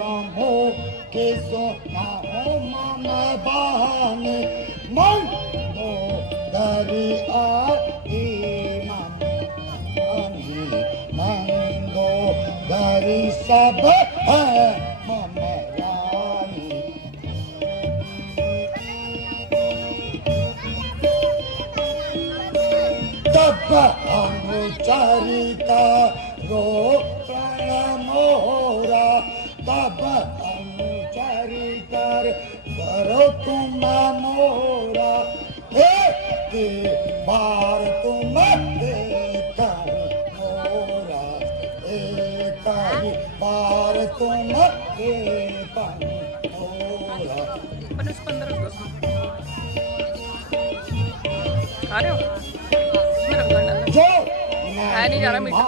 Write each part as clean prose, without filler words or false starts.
हो के सोना हो मन बहाने मन दो दरिया मन दो दरी सब है मन रानी। तब अनुचरिता रो प्रण मोरा तब अनुचरितर करो तुम मोरा एक बार तुम देखा मोरा एक बार तुम देखा मोरा। आ रहे हो जो नहीं जा रहा मीठा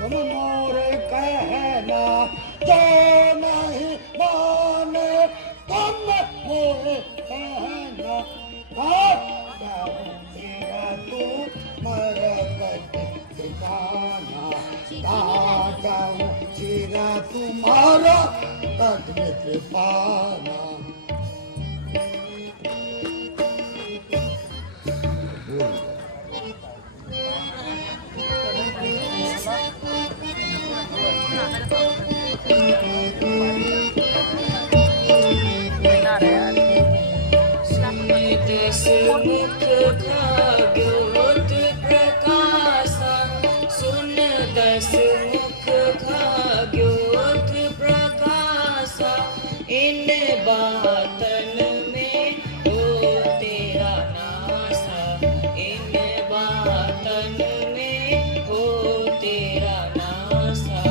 तुम मोर कहना जो नहीं माने तुम मोर कहना तू मरकत ठिकाना चिरा तुम्हारा तट में पाना। सुन दस मुख खाग्योत प्रकाशा इन बातन में हो तेरा नासा इन बातन में हो तेरा नासा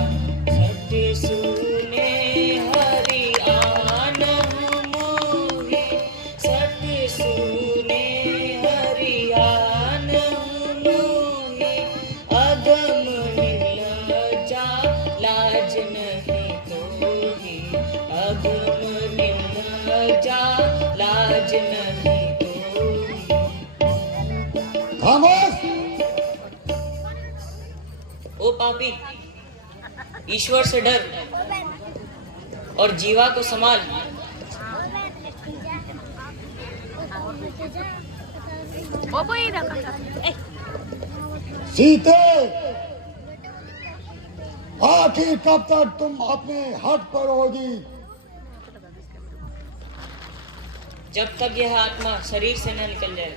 सत्य सुने हरि आन मोहि सत्य सुने हरि आन मोहि अगम निर्लजा लाज नहीं तोहि अगम निर्लजा लाज नहीं तोहि। खामोश। ओ पापी ईश्वर से डर और जीवा को संभाल। सीते आखिर कब तक तुम अपने हट पर होगी? जब तक यह आत्मा शरीर से न निकल जाए।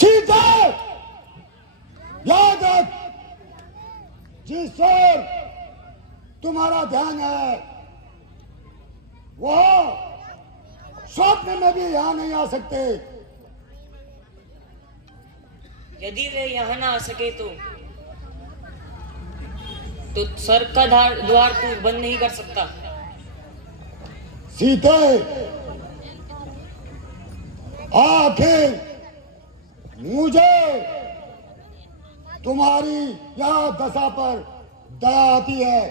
सीते याद रख जिस ओर तुम्हारा ध्यान है वह स्वप्न में भी यहाँ नहीं आ सकते। यदि वे यहाँ न आ सके तो स्वर्ग का द्वार तू बंद नहीं कर सकता। सीते आखिर मुझे तुम्हारी यह दशा पर दया आती है।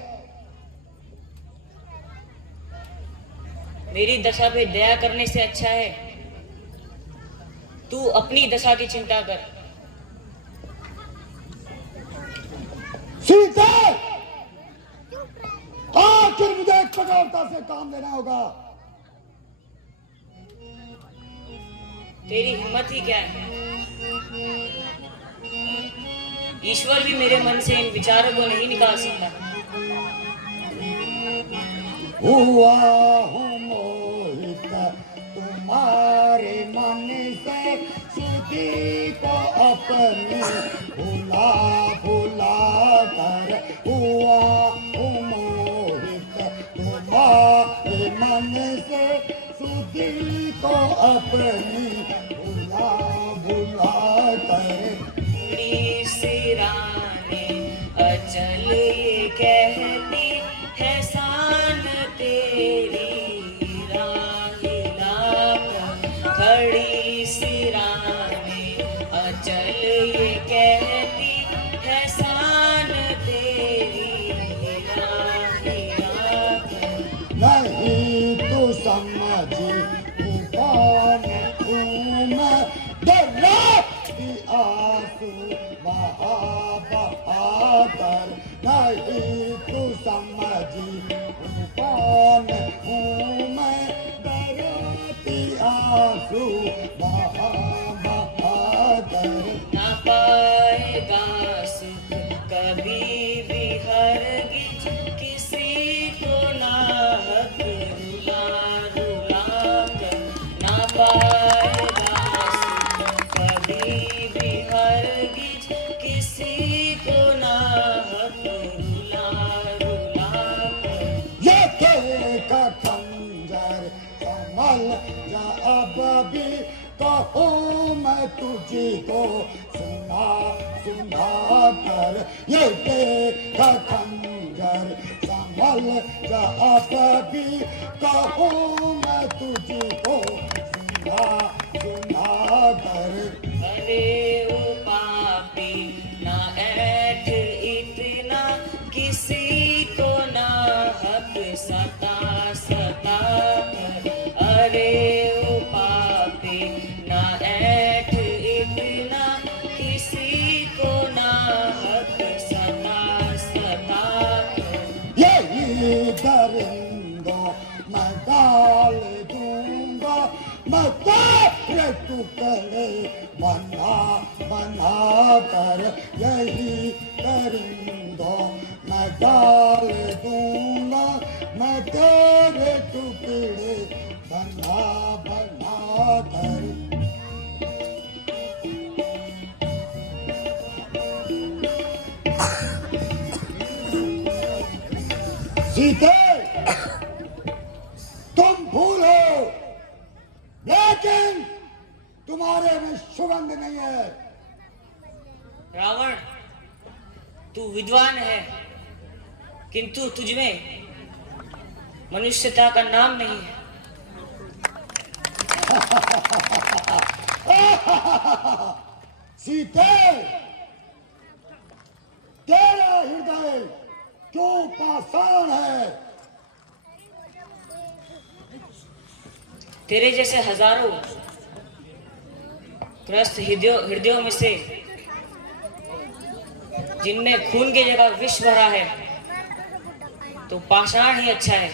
मेरी दशा पे दया करने से अच्छा है तू अपनी दशा की चिंता कर। सीते आखिर मुझे कठोरता से काम लेना होगा। तेरी हिम्मत ही क्या है? ईश्वर भी मेरे मन से इन विचारों को नहीं निकाल सकता। हुआ हूँ मोहित तुम्हारे मन से सुधी को अपनी भुला भुला कर हुआ हूँ मोहित तुम्हारे मन से सुधी को अपनी भुला भुला कर। सिराने अचल ये कहती है शान तेरी राहिला खड़ी सिराने अचल ये कहती है शान तेरी राहिला। नहीं तू समझी कौन हूँ मैं डरा की आंसू बहा बहा कर नहीं यही तू समझी कौन हूँ मैं, डरती आंसू बहा बहा कर। ना पाएगा सुख कभी भी हरगिज, किसी को नाहक रुला रुला कर। ना पाएगा सुख कभी भी हरगिज, किसी को नाहक रुला रुला कर। ये तेरा खंजर संभल जा अब भी, कहूँ मैं तुझी को सुना सुना कर। ये तेरा खंजर संभल जा अब भी, कहूँ मैं तुझी को सुना सुना कर। अरे ओ पापी ना ऐठ इतना, किसी को ना हक सता सता कर। अरे ओ पापी ना ऐठ इतना, किसी को ना हक सता सता कर। यही दरिंदों मैं गाल दूंगा, मैं तेरे टुकड़े बना बना कर। यही दरिंदों मैं गाल दूंगा, मैं तेरे टुकड़े बना बना कर। सीते तुम फूल हो, लेकिन तुम्हारे में सुगंध नहीं है। रावण, तू विद्वान है, किंतु तुझमें मनुष्यता का नाम नहीं है। सीते, तेरा हृदय क्यों पाषाण है? तेरे जैसे हजारों ग्रस्त हृदयों में से, जिनमें खून की जगह विष भरा है, तो पाषाण ही अच्छा है।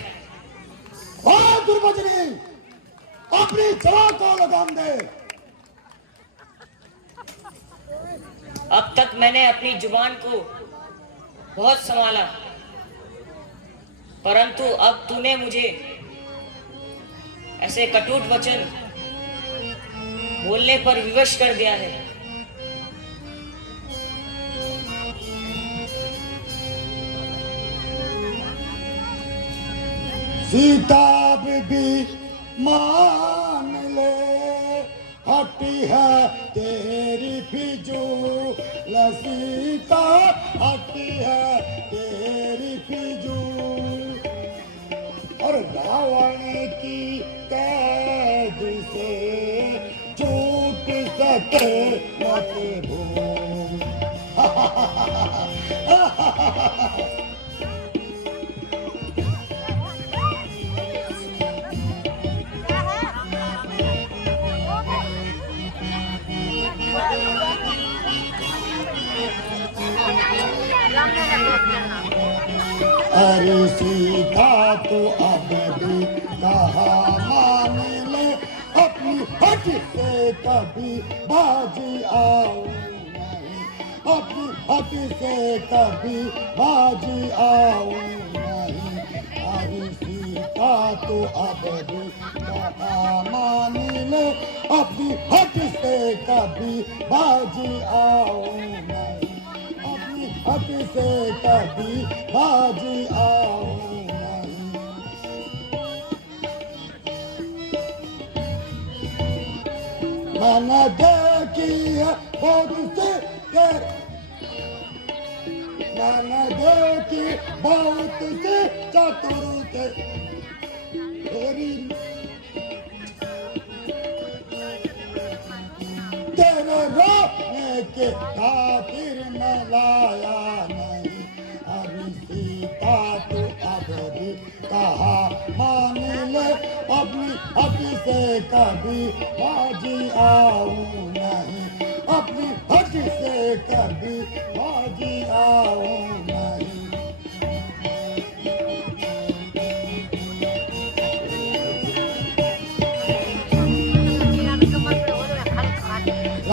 वाह दुर्वचनी, अपनी जवा को लगाम दे। अब तक मैंने अपनी जुबान को बहुत संभाला, परंतु अब तूने मुझे ऐसे कटुट वचन बोलने पर विवश कर दिया है। सीता भी मान ले, हटी है तेरी फिजूल। सीता हटी है तेरी फिजूल, और रावण की कैद से छूट सके मत भूल। अरे सीता तो अब भी कहा मान ले, अपनी हट से कभी बाजी आऊं नहीं, अपनी हट से कभी बाजी आऊं नहीं। अरे सीता तो अब भी कहा मान ले, अपनी हट से कभी बाजी आऊं नहीं, अपनी हट से कभी बाजी आऊं नहीं। मैंने देखी है बहुत से मैंने देखी बहुत से चतुर तेरी तेरे रोकने के खातिर मैं लाया नहीं। अभी सीता तो अब भी कहा मान ले, अपनी हट से कभी बाजी आऊं नहीं, अपनी हट से कभी बाजी आऊं नहीं।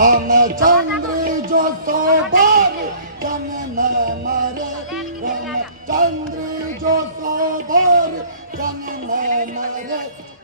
रामचंद्र जो 100 बार जन्म मरे, रामचंद्र जो 100 बार जन्म मरे,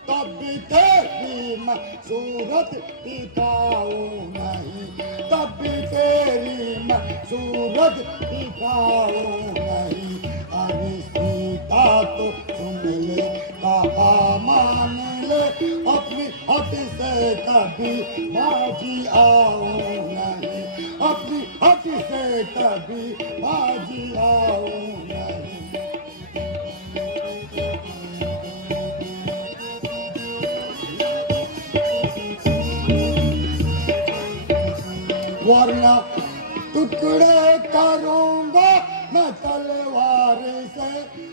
तब भी तेरी मैं सूरत दिखाऊं नहीं, तब भी तेरी मैं सूरत दिखाऊं नहीं। अरे सीता तो सुन ले कहा मान ले, अपनी हट से कभी बाजी आऊं नहीं, अपनी हट से कभी बाजी आऊं नहीं। वरना टुकड़े करूंगा मैं तलवार से,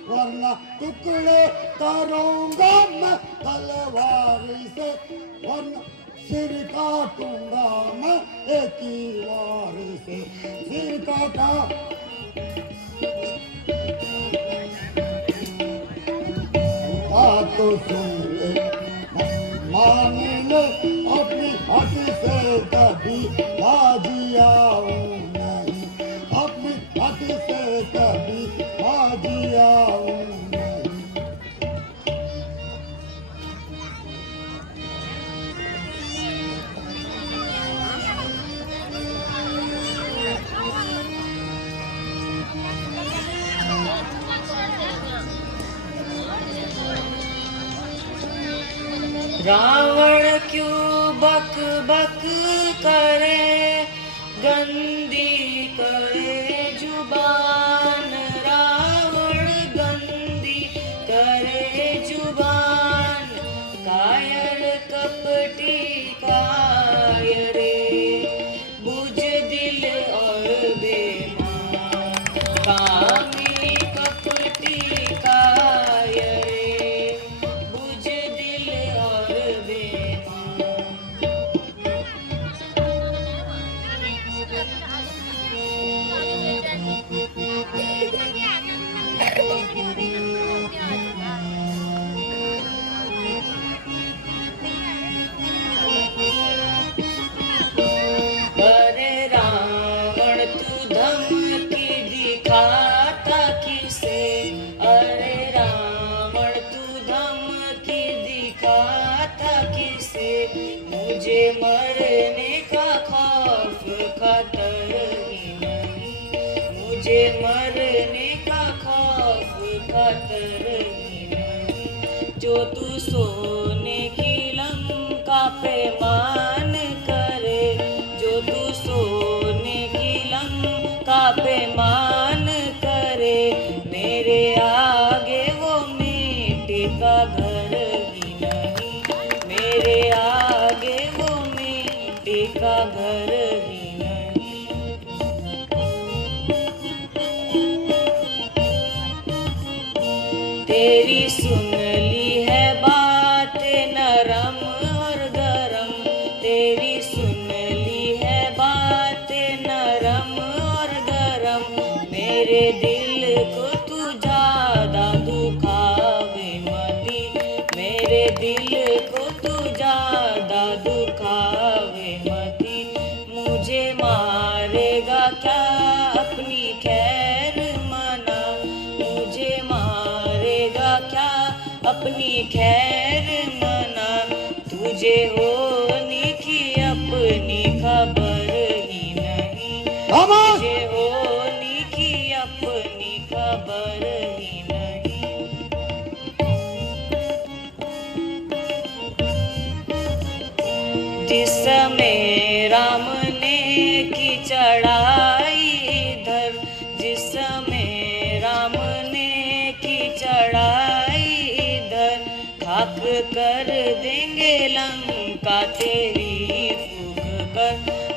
वरना टुकड़े करूंगा मैं तलवार से, वरना सिर काटूंगा मैं एक ही वार से, सिर काटा तो सुन ले मान ले, अपनी हट से कभी बाजी आऊं नहीं, अपनी हट से कभी बाजी आऊं नहीं। रावण क्यों बक बक करे, गंदी करे जुबान, रावण गंदी करे जुबान, कायर कपटी कायरे, बुज़दिल और बेईमान, कामी कपटी कायरे, बुज़दिल और बेईमान। अरे रावण तू धमकी दिखाता किसे, अरे रावण तू धमकी दिखाता किसे, मुझे मरने का खौफ खतर ही नहीं, मुझे मरने का खौफ खतर ही नहीं। जो तू सोने की लंका पे मान करे, जो तू सोने की लंका पे मान करे, मेरे आगे वो मिट्टी का घर ही नहीं, मेरे आगे वो मिट्टी का घर ही नहीं। तेरी सुन ली है बातें नरम और गरम, तेरी सुन ली है बातें नरम और गरम, मेरे दिल को तू ज्यादा दुखावे मती, मेरे दिल को तू ज्यादा दुखावे मती। मुझे मारेगा क्या अपनी खैर मना, मुझे मारेगा क्या अपनी खैर मना, तुझे होने की अपनी खबर ही नहीं, तुझे होने की अपनी खबर ही नहीं। जिस समय राम ने की चढ़ाई इधर, जिस समय राम ने की चढ़ाई इधर, खाक कर देंगे लंका तेरी फूक कर,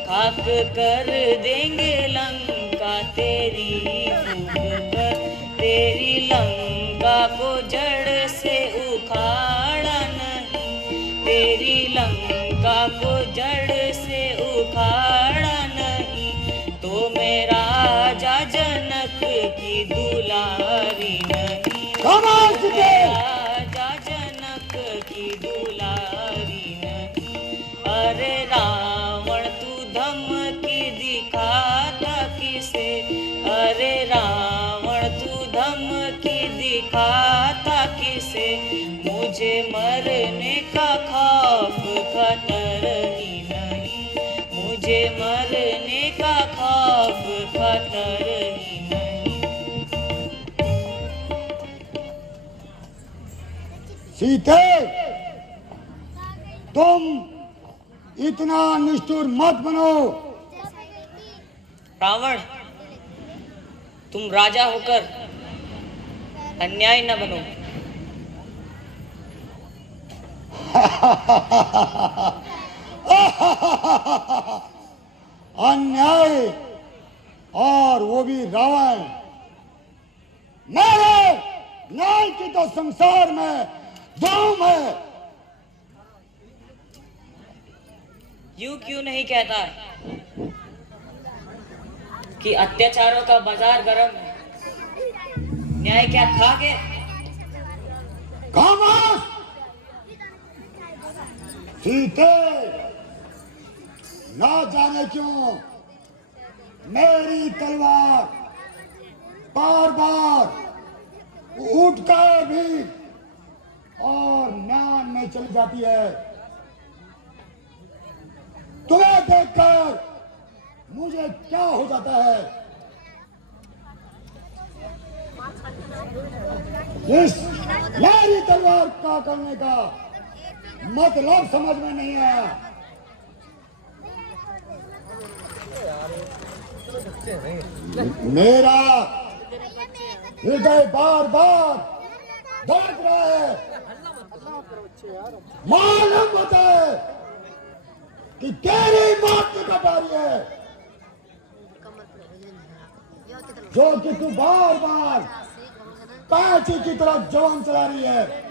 खाक कर देंगे लंका तेरी फूक कर, तेरी लंका को जड़ से उखाड़ा नहीं, तेरी लंका को जड़ से उखाड़ा नहीं, तो मैं राजा जनक की दुलारी नहीं, तो मैं राजा जनक की दुलारी नहीं। अरे रावण तू धमकी दिखाता किसे, मुझे मरने का खौफ खतर ही नहीं, मुझे मरने का खौफ खतर ही नहीं। सीते, तुम इतना निष्ठुर मत बनो। रावण, तुम राजा होकर अन्याय न बनो। अन्याय, और वो भी रावण। मेरे न्याय की तो संसार में धूम है। यूं क्यों नहीं कहता कि अत्याचारों का बाजार गर्म है, न्याय क्या खा गए? खामोश! सीते, ना जाने क्यों मेरी तलवार बार बार उठकर भी और म्यान में चली जाती है। तुम्हें देखकर मुझे क्या हो जाता है। इस मेरी तलवार का करने का मतलब समझ में नहीं आया। मेरा हृदय बार बार धड़क रहा है। मालूम होता है कि तेरी मौत की कटारी है, जो कि तू बार बार पैंची की तरफ जवान चला रही है।